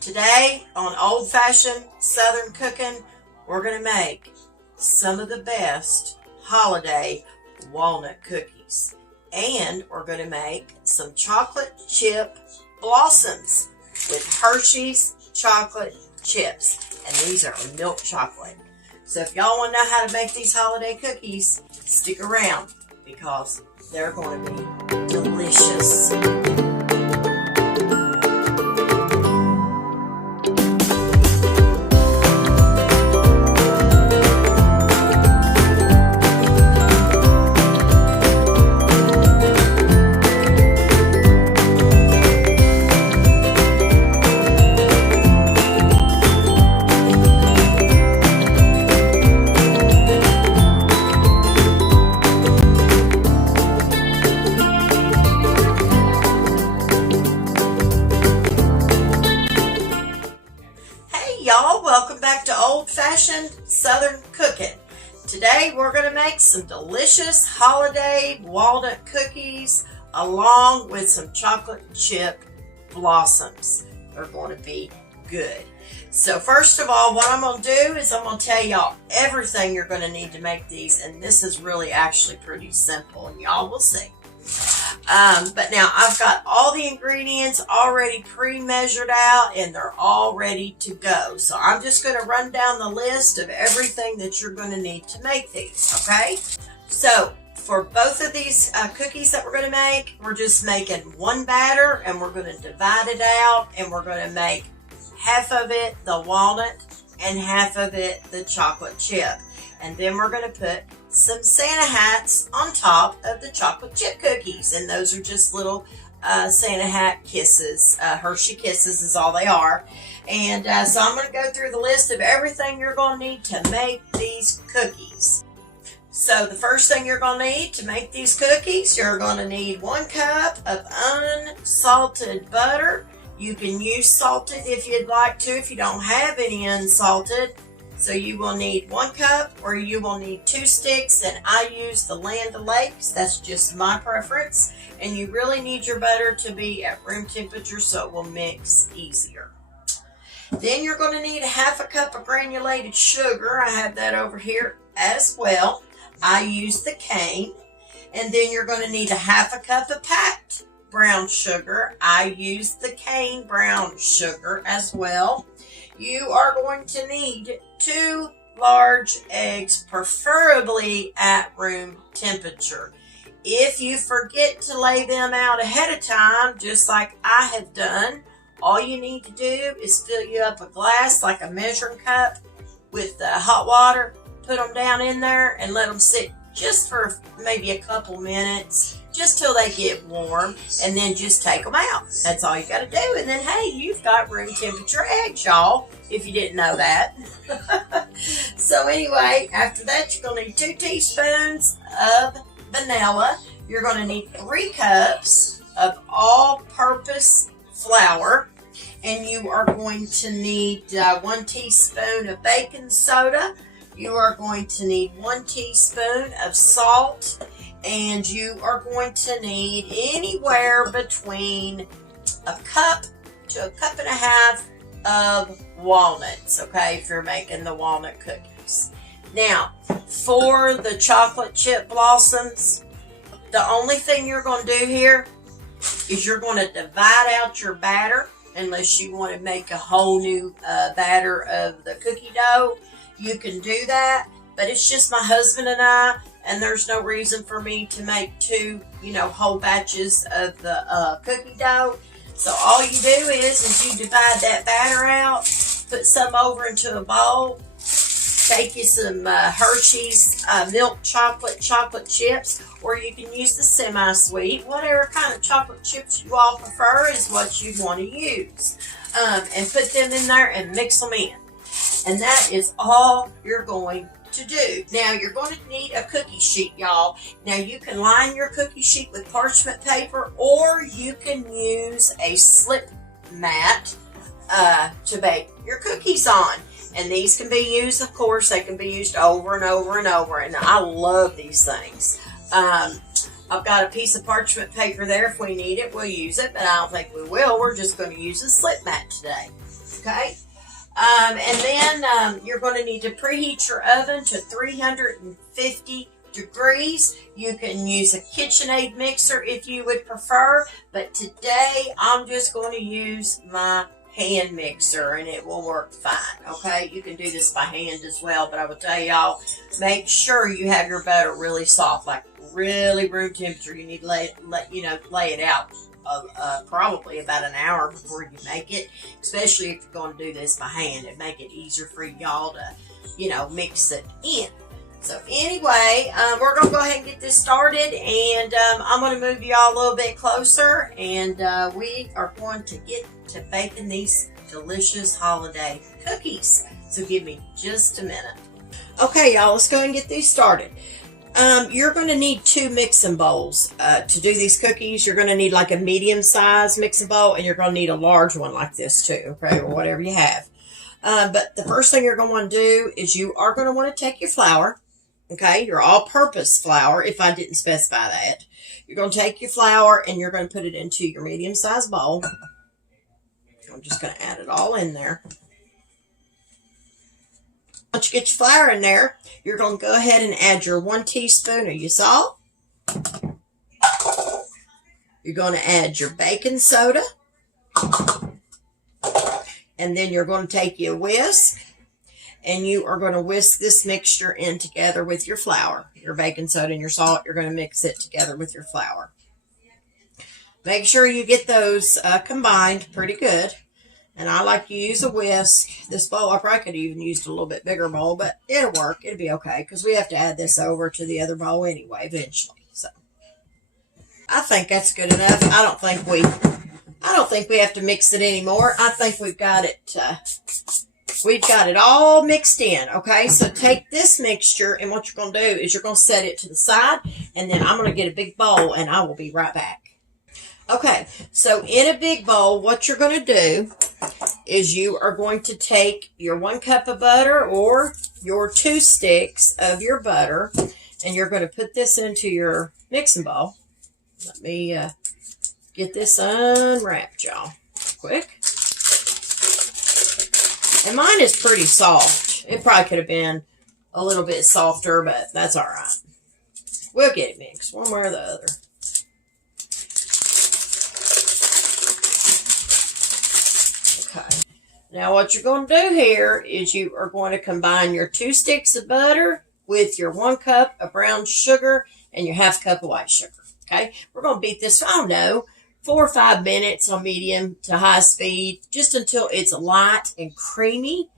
Today on Old Fashioned Southern Cooking, we're going to make some of the best holiday walnut cookies. And we're going to make some chocolate chip blossoms with Hershey's chocolate chips. And these are milk chocolate. So if y'all want to know how to make these holiday cookies, stick around because they're going to be delicious. Y'all, welcome back to Old Fashioned Southern Cooking. Today we're going to make some delicious holiday walnut cookies along with some chocolate chip blossoms. They're going to be good. So first of all, what I'm going to do is I'm going to tell y'all everything you're going to need to make these, and this is really actually pretty simple, and y'all will see. But now I've got all the ingredients already pre-measured out and they're all ready to go. So I'm just going to run down the list of everything that you're going to need to make these, okay? So for both of these cookies that we're going to make, we're just making one batter and we're going to divide it out and we're going to make half of it the walnut and half of it the chocolate chip. And then we're going to put some Santa hats on top of the chocolate chip cookies. And those are just little Santa hat kisses. Hershey kisses is all they are. And so I'm going to go through the list of everything you're going to need to make these cookies. So the first thing you're going to need to make these cookies, you're going to need 1 cup of unsalted butter. You can use salted if you'd like to, if you don't have any unsalted. So you will need 1 cup or you will need 2 sticks, and I use the Land O'Lakes. That's just my preference. And you really need your butter to be at room temperature so it will mix easier. Then you're going to need 1/2 cup of granulated sugar. I have that over here as well. I use the cane. And then you're going to need 1/2 cup of packed brown sugar. I use the cane brown sugar as well. You are going to need 2 large eggs, preferably at room temperature. If you forget to lay them out ahead of time, just like I have done, all you need to do is fill you up a glass, like a measuring cup, with hot water, put them down in there, and let them sit just for maybe a couple minutes, just till they get warm, and then just take them out. That's all you got to do. And then, hey, you've got room temperature eggs, y'all, if you didn't know that. So anyway, after that, you're going to need 2 teaspoons of vanilla. You're going to need 3 cups of all-purpose flour. And you are going to need 1 teaspoon of baking soda. You are going to need 1 teaspoon of salt. And you are going to need anywhere between 1 cup to 1.5 cups of walnuts, okay, if you're making the walnut cookies. Now, for the chocolate chip blossoms, the only thing you're going to do here is you're going to divide out your batter, unless you want to make a whole new batter of the cookie dough. You can do that, but it's just my husband and I, and there's no reason for me to make 2, whole batches of the cookie dough. So all you do is you divide that batter out, put some over into a bowl, take you some Hershey's milk chocolate chips, or you can use the semi-sweet. Whatever kind of chocolate chips you all prefer is what you want to use. And put them in there and mix them in. And that is all you're going to do. Now, you're going to need a cookie sheet, y'all. Now, you can line your cookie sheet with parchment paper, or you can use a slip mat to bake your cookies on. And these can be used, of course, they can be used over and over and over. And I love these things. I've got a piece of parchment paper there. If we need it, we'll use it, but I don't think we will. We're just going to use a silpmat today. Okay? And then you're going to need to preheat your oven to 350 degrees. You can use a KitchenAid mixer if you would prefer, but today I'm just going to use my hand mixer and it will work fine. Okay, you can do this by hand as well, but I will tell y'all, make sure you have your butter really soft, like really room temperature. You need to lay it out probably about an hour before you make it, especially if you're going to do this by hand and make it easier for y'all to mix it in. So anyway, we're going to go ahead and get this started, and I'm going to move y'all a little bit closer, and we are going to get to baking these delicious holiday cookies. So give me just a minute. Okay, y'all, let's go ahead and get these started. You're going to need 2 mixing bowls to do these cookies. You're going to need like a medium-sized mixing bowl, and you're going to need a large one like this too, okay, or whatever you have. But the first thing you're going to want to do is you are going to want to take your flour. Okay, your all-purpose flour, if I didn't specify that. You're going to take your flour and you're going to put it into your medium-sized bowl. I'm just going to add it all in there. Once you get your flour in there, you're going to go ahead and add your 1 teaspoon of your salt. You're going to add your baking soda. And then you're going to take your whisk. And you are going to whisk this mixture in together with your flour. Your baking soda and your salt, you're going to mix it together with your flour. Make sure you get those combined pretty good. And I like to use a whisk. This bowl, I probably could have even used a little bit bigger bowl, but it'll work. It'll be okay because we have to add this over to the other bowl anyway eventually. So I think that's good enough. I don't think we have to mix it anymore. I think we've got it... We've got it all mixed in, okay? So take this mixture, and what you're going to do is you're going to set it to the side, and then I'm going to get a big bowl, and I will be right back. Okay, so in a big bowl, what you're going to do is you are going to take your 1 cup of butter or your 2 sticks of your butter, and you're going to put this into your mixing bowl. Let me get this unwrapped, y'all, quick. And mine is pretty soft. It probably could have been a little bit softer, but that's all right. We'll get it mixed one way or the other. Okay. Now what you're going to do here is you are going to combine your 2 sticks of butter with your 1 cup of brown sugar and your 1/2 cup of white sugar. Okay. We're going to beat this, I don't know, 4 or 5 minutes on medium to high speed, just until it's light and creamy.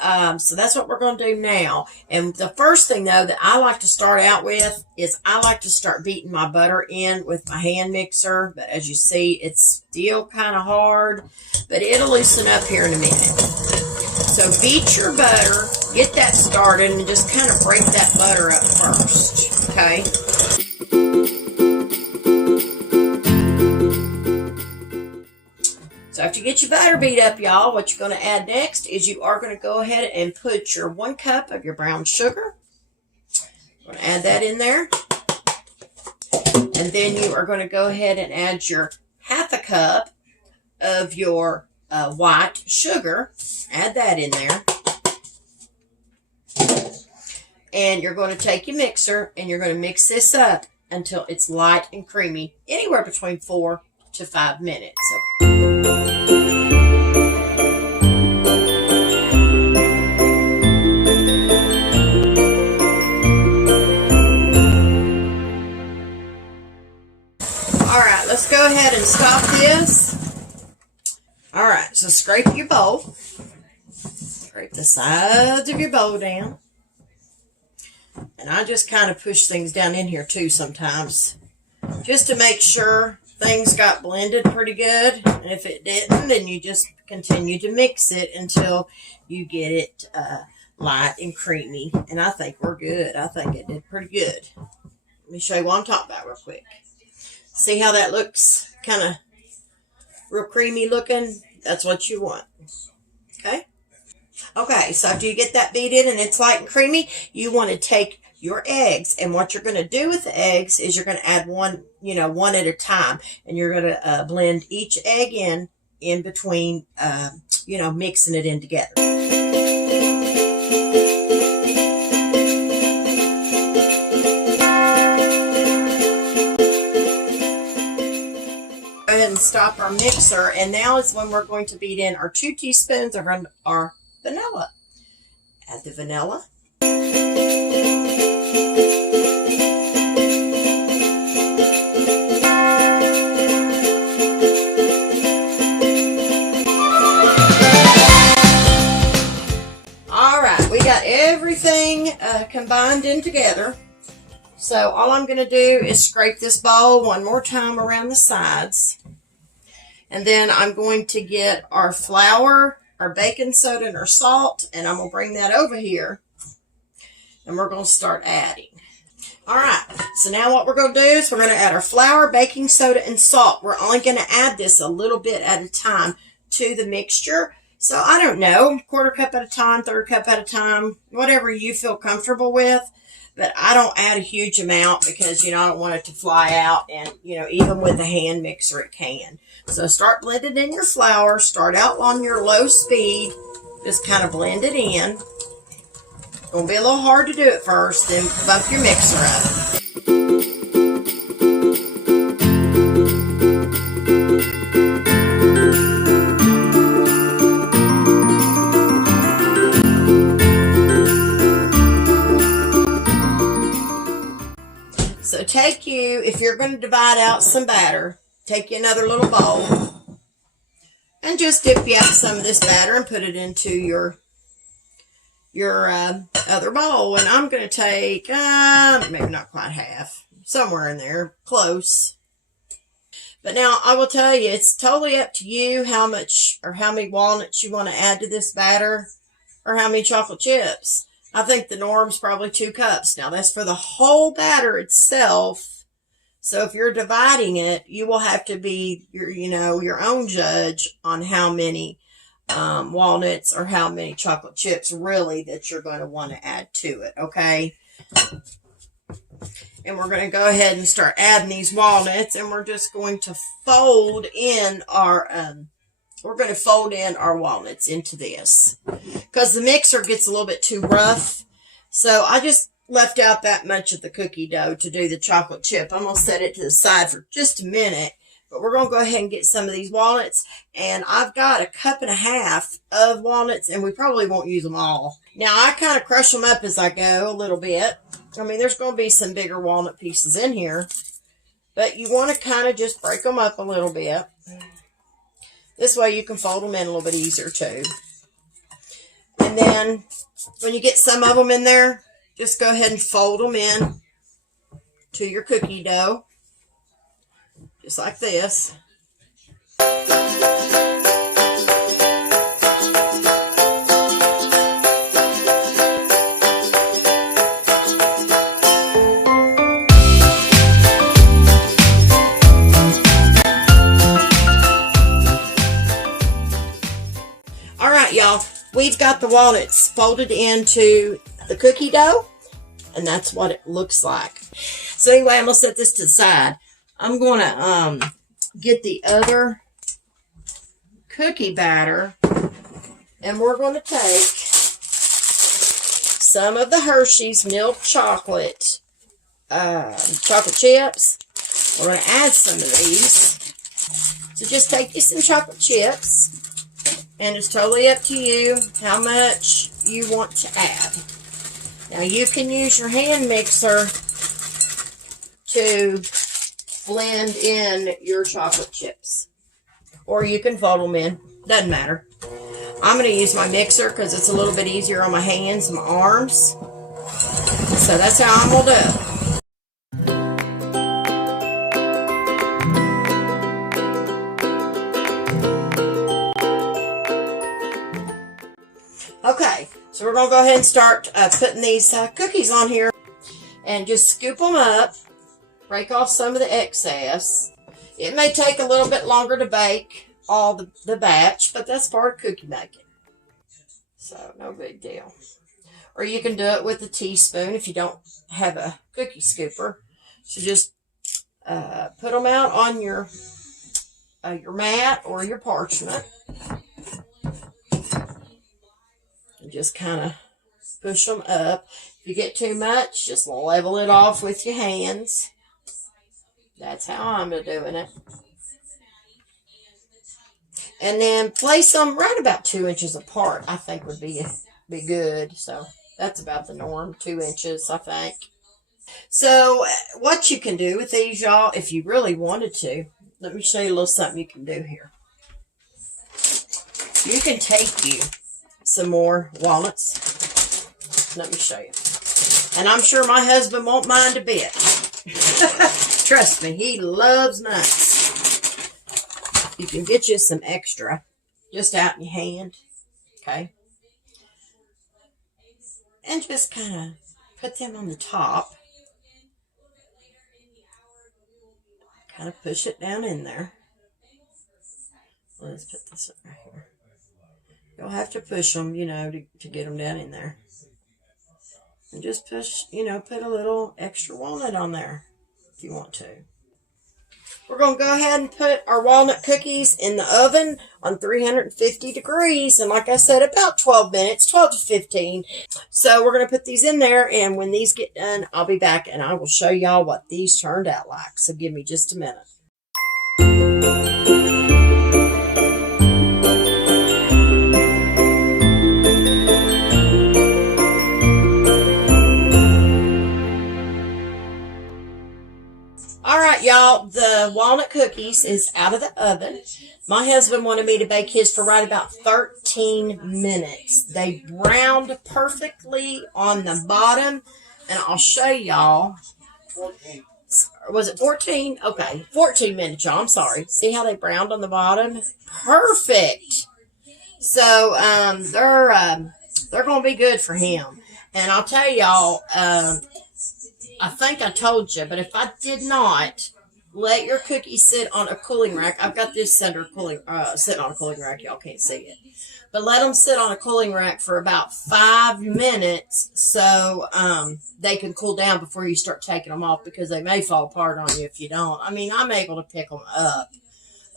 So that's what we're going to do now. And the first thing, though, that I like to start out with is I like to start beating my butter in with my hand mixer. But as you see, it's still kind of hard, but it'll loosen up here in a minute. So beat your butter, get that started, and just kind of break that butter up first, okay? So after you get your butter beat up, y'all, what you're going to add next is you are going to go ahead and put your 1 cup of your brown sugar. I'm going to add that in there. And then you are going to go ahead and add your 1/2 cup of your white sugar. Add that in there. And you're going to take your mixer and you're going to mix this up until it's light and creamy, anywhere between 4 to 5 minutes. All right, let's go ahead and stop this. All right, so scrape your bowl. Scrape the sides of your bowl down. And I just kind of push things down in here too sometimes, just to make sure things got blended pretty good. And if it didn't, then you just continue to mix it until you get it light and creamy. And I think we're good. I think it did pretty good. Let me show you what I'm talking about real quick. See how that looks? Kind of real creamy looking. That's what you want. Okay? Okay, so after you get that beat in and it's light and creamy, you want to take your eggs. And what you're going to do with the eggs is you're going to add one at a time. And you're going to blend each egg in between, mixing it in together. Go ahead and stop our mixer. And now is when we're going to beat in our 2 teaspoons of our vanilla. Add the vanilla. All right, we got everything combined in together. So all I'm going to do is scrape this bowl one more time around the sides. And then I'm going to get our flour, our baking soda, and our salt, and I'm going to bring that over here. And we're going to start adding. All right, so now what we're going to do is we're going to add our flour, baking soda, and salt. We're only going to add this a little bit at a time to the mixture. So I don't know, 1/4 cup at a time, 1/3 cup at a time, whatever you feel comfortable with. But I don't add a huge amount because, I don't want it to fly out. And, even with the hand mixer, it can. So start blending in your flour. Start out on your low speed. Just kind of blend it in. It's going to be a little hard to do at first. Then bump your mixer up. So if you're going to divide out some batter, take you another little bowl and just dip out some of this batter and put it into your other bowl. And I'm going to take, maybe not quite half, somewhere in there, close. But now I will tell you, it's totally up to you how much or how many walnuts you want to add to this batter or how many chocolate chips. I think the norm's probably 2 cups. Now, that's for the whole batter itself. So if you're dividing it, you will have to be your own judge on how many walnuts or how many chocolate chips really that you're going to want to add to it, okay? And we're going to go ahead and start adding these walnuts, and we're just going to fold in our walnuts into this because the mixer gets a little bit too rough. So I just left out that much of the cookie dough to do the chocolate chip. I'm going to set it to the side for just a minute, but we're going to go ahead and get some of these walnuts. And I've got 1.5 cups of walnuts, and we probably won't use them all. Now, I kind of crush them up as I go a little bit. I mean, there's going to be some bigger walnut pieces in here, but you want to kind of just break them up a little bit. This way you can fold them in a little bit easier too. And then when you get some of them in there, just go ahead and fold them in to your cookie dough. Just like this. Y'all, we've got the walnuts folded into the cookie dough, and that's what it looks like. So anyway, I'm going to set this to the side. I'm going to get the other cookie batter, and we're going to take some of the Hershey's milk chocolate chips. We're going to add some of these. So just take you some chocolate chips. And it's totally up to you how much you want to add. Now, you can use your hand mixer to blend in your chocolate chips. Or you can fold them in. Doesn't matter. I'm going to use my mixer because it's a little bit easier on my hands and my arms. So that's how I'm going to do it. Okay, so we're going to go ahead and start putting these cookies on here and just scoop them up, break off some of the excess. It may take a little bit longer to bake all the batch, but that's part of cookie making. So, no big deal. or you can do it with a teaspoon if you don't have a cookie scooper. So just put them out on your mat or your parchment. And just kind of push them up. If you get too much, just level it off with your hands. That's how I'm doing it. And then place them right about 2 inches apart, I think would be good. So that's about the norm, 2 inches, I think. So what you can do with these, y'all, if you really wanted to, let me show you a little something you can do here. You can take you some more walnuts. Let me show you. And I'm sure my husband won't mind a bit. Trust me, he loves nuts. You can get you some extra just out in your hand, okay? And just kind of put them on the top. Kind of push it down in there. Let's put this right here. You'll have to push them, to get them down in there. And just push, put a little extra walnut on there if you want to. We're going to go ahead and put our walnut cookies in the oven on 350 degrees. And like I said, about 12 minutes, 12 to 15. So we're going to put these in there. And when these get done, I'll be back and I will show y'all what these turned out like. So give me just a minute. Y'all, the walnut cookies is out of the oven. My husband wanted me to bake his for right about 13 minutes. They browned perfectly on the bottom, and I'll show y'all. 14. Was it 14? Okay, 14 minutes, y'all. I'm sorry. See how they browned on the bottom? Perfect. So they're going to be good for him. And I'll tell y'all, I think I told you, but if I did not, let your cookies sit on a cooling rack. I've got this sitting on a cooling rack. Y'all can't see it. But let them sit on a cooling rack for about 5 minutes so they can cool down before you start taking them off, because they may fall apart on you if you don't. I mean, I'm able to pick them up,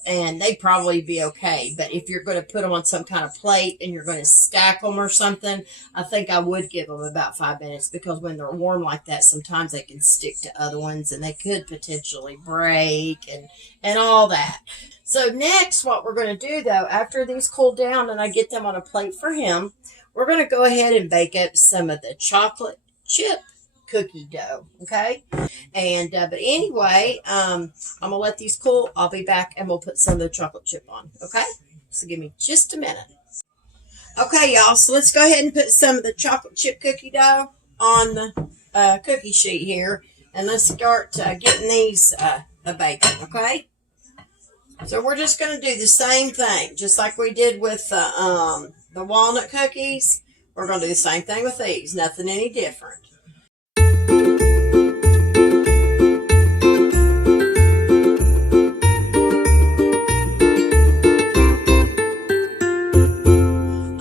and they'd probably be okay. But if you're going to put them on some kind of plate and you're going to stack them or something, I think I would give them about 5 minutes, because when they're warm like that, sometimes they can stick to other ones and they could potentially break and all that. So next, what we're going to do, though, after these cool down and I get them on a plate for him, we're going to go ahead and bake up some of the chocolate chip cookie dough, okay? And but anyway, I'm gonna let these cool. I'll be back and we'll put some of the chocolate chip on, okay? So give me just a minute. Okay, y'all, so let's go ahead and put some of the chocolate chip cookie dough on the cookie sheet here, and let's start getting these baking, okay? So we're just going to do the same thing, just like we did with the walnut cookies. We're going to do the same thing with these, nothing any different.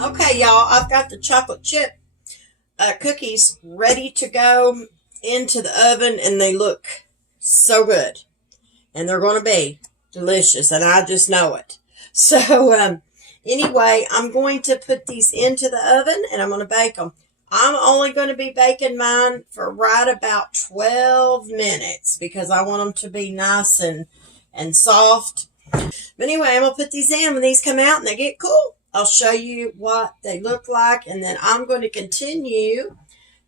Okay, y'all, I've got the chocolate chip cookies ready to go into the oven, and they look so good. And they're going to be delicious, and I just know it. So, anyway, I'm going to put these into the oven, and I'm going to bake them. I'm only going to be baking mine for right about 12 minutes, because I want them to be nice and soft. But anyway, I'm going to put these in. When these come out and they get cool, I'll show you what they look like, and then I'm going to continue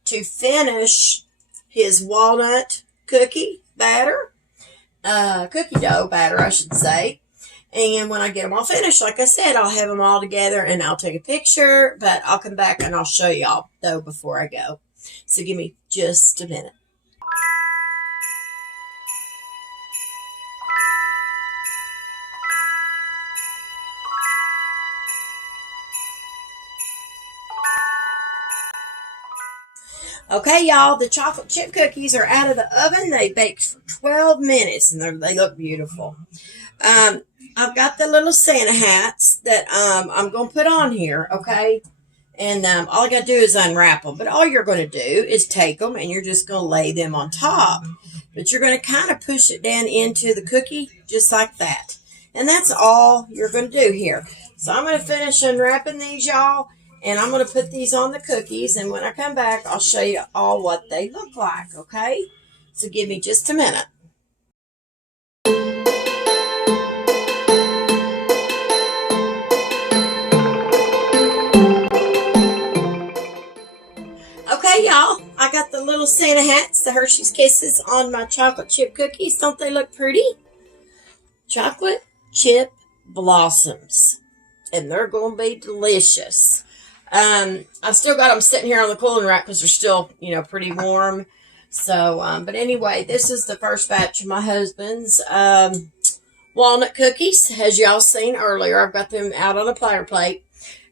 to finish his walnut cookie batter. Cookie dough batter, I should say. And when I get them all finished, like I said, I'll have them all together and I'll take a picture, but I'll come back and I'll show y'all, though, before I go. So give me just a minute. Okay, y'all, the chocolate chip cookies are out of the oven. They baked for 12 minutes, and they look beautiful. I've got the little Santa hats that I'm going to put on here, okay? And all I got to do is unwrap them. But all you're going to do is take them and you're just going to lay them on top. But you're going to kind of push it down into the cookie just like that. And that's all you're going to do here. So I'm going to finish unwrapping these, y'all. And I'm going to put these on the cookies. And when I come back, I'll show you all what they look like, okay? So give me just a minute. Okay, y'all, I got the little Santa hats, the Hershey's Kisses on my chocolate chip cookies. Don't they look pretty? Chocolate chip blossoms. And they're going to be delicious. I've still got them sitting here on the cooling rack because they're still, pretty warm. So, but anyway, this is the first batch of my husband's walnut cookies. As y'all seen earlier, I've got them out on a platter plate.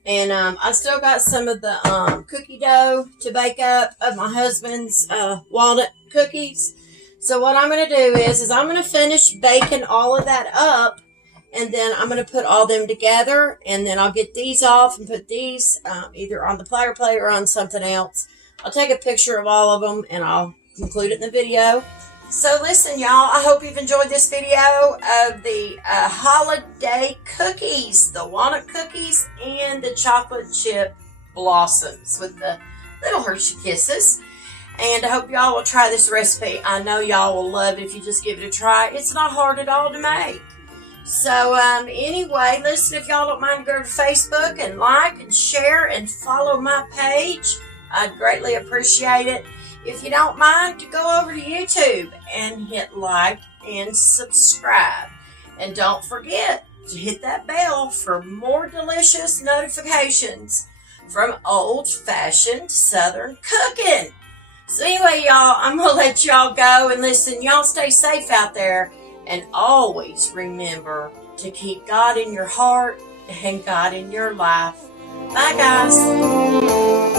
And I still got some of the cookie dough to bake up of my husband's walnut cookies. So what I'm going to do is I'm going to finish baking all of that up. And then I'm going to put all them together. And then I'll get these off and put these either on the platter plate or on something else. I'll take a picture of all of them and I'll include it in the video. So listen, y'all, I hope you've enjoyed this video of the holiday cookies, the walnut cookies and the chocolate chip blossoms with the little Hershey Kisses. And I hope y'all will try this recipe. I know y'all will love it if you just give it a try. It's not hard at all to make. So anyway, listen, if y'all don't mind, go to Facebook and like and share and follow my page. I'd greatly appreciate it. If you don't mind, to go over to YouTube and hit like and subscribe. And don't forget to hit that bell for more delicious notifications from old-fashioned Southern cooking. So anyway, y'all, I'm going to let y'all go. And listen, y'all stay safe out there. And always remember to keep God in your heart and God in your life. Bye, guys.